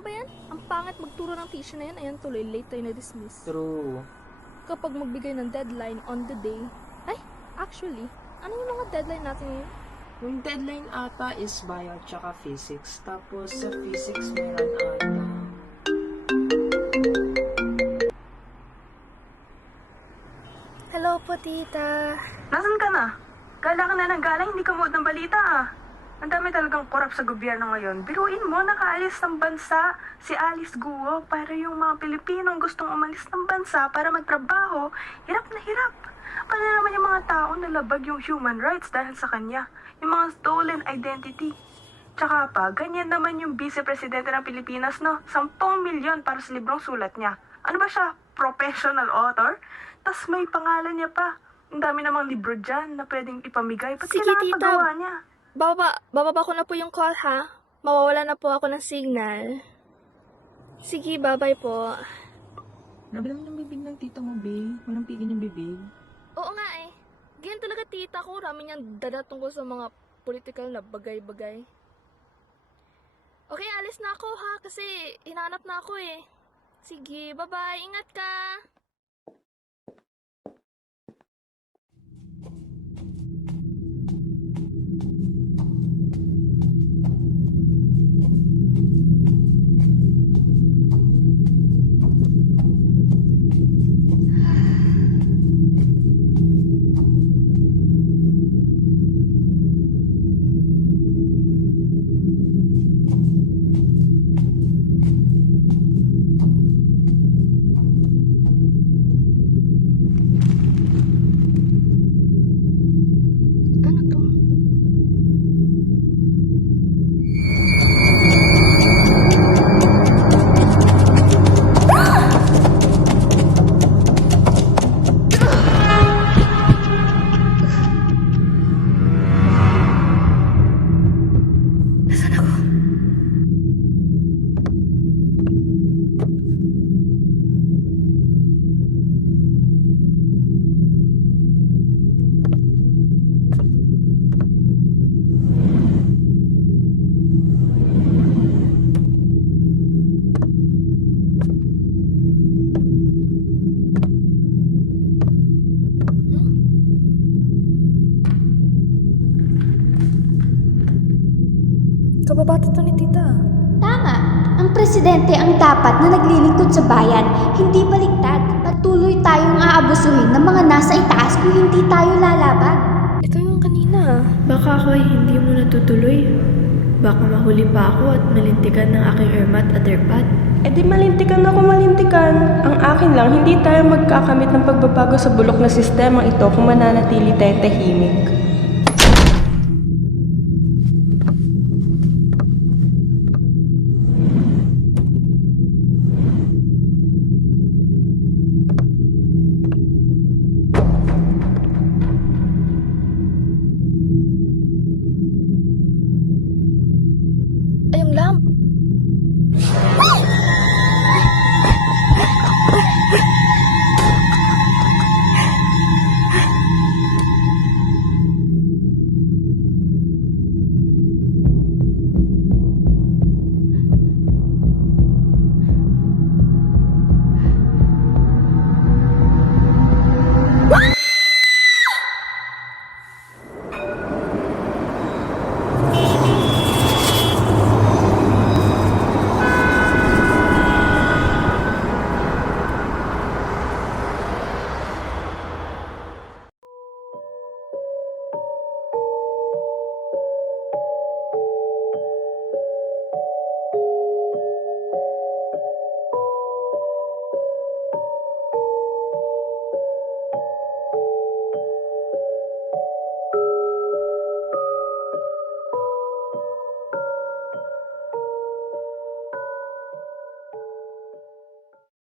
mo ba yan? Ang pangit magturo ng teacher na yan. Ayan tuloy, late tayo na-dismiss. True. Kapag magbigay ng deadline on the day, ay, actually, ano yung mga deadline natin ngayon? Yung deadline ata is bio tsaka physics. Tapos sa physics meron ata. Hello po, tita. Nasaan ka na? Gala ka na ng gala, hindi ka mood ng balita ah. Ang dami talagang korap sa gobyerno ngayon. Biruin mo, nakaalis ng bansa si Alice Guo para yung mga Pilipinong gustong umalis ng bansa para magtrabaho, hirap na hirap. Paano naman yung mga tao nalabag yung human rights dahil sa kanya? Yung mga stolen identity. Tsaka pa, ganyan naman yung vice-presidente ng Pilipinas, no? 10 milyon para sa librong sulat niya. Ano ba siya? Professional author? Tas may pangalan niya pa. Ang dami namang libro dyan na pwedeng ipamigay. Ba't Sige, kailangan tita. pagawa niya? Bababa ko na po yung call, ha? Mawawala na po ako ng signal. Sige, bye-bye po. Nabilang ng bibig ng tita mo, babe. Walang pigil yung bibig. Oo nga eh. Ganyan talaga tita ko. Rami niyang dada tungkol sa mga political na bagay-bagay. Okay, alis na ako ha. Kasi hinahanap na ako eh. Sige, bye-bye. Ingat ka. Ano to? Nasaan ako? Kababata to ni tita. Tama, ang presidente ang dapat na naglilingkod sa bayan, hindi baliktad. Patuloy tayong aabusuhin ng mga nasa itaas kung hindi tayo lalaban. Ito yung kanina. Baka ako ay hindi mo natutuloy. Baka mahuli pa ako at malintikan ng aking ermat at erpat. Eh di malintikan ako malintikan. Ang akin lang, hindi tayo magkakamit ng pagbabago sa bulok na sistemang ito kung mananatili tayo tahimik.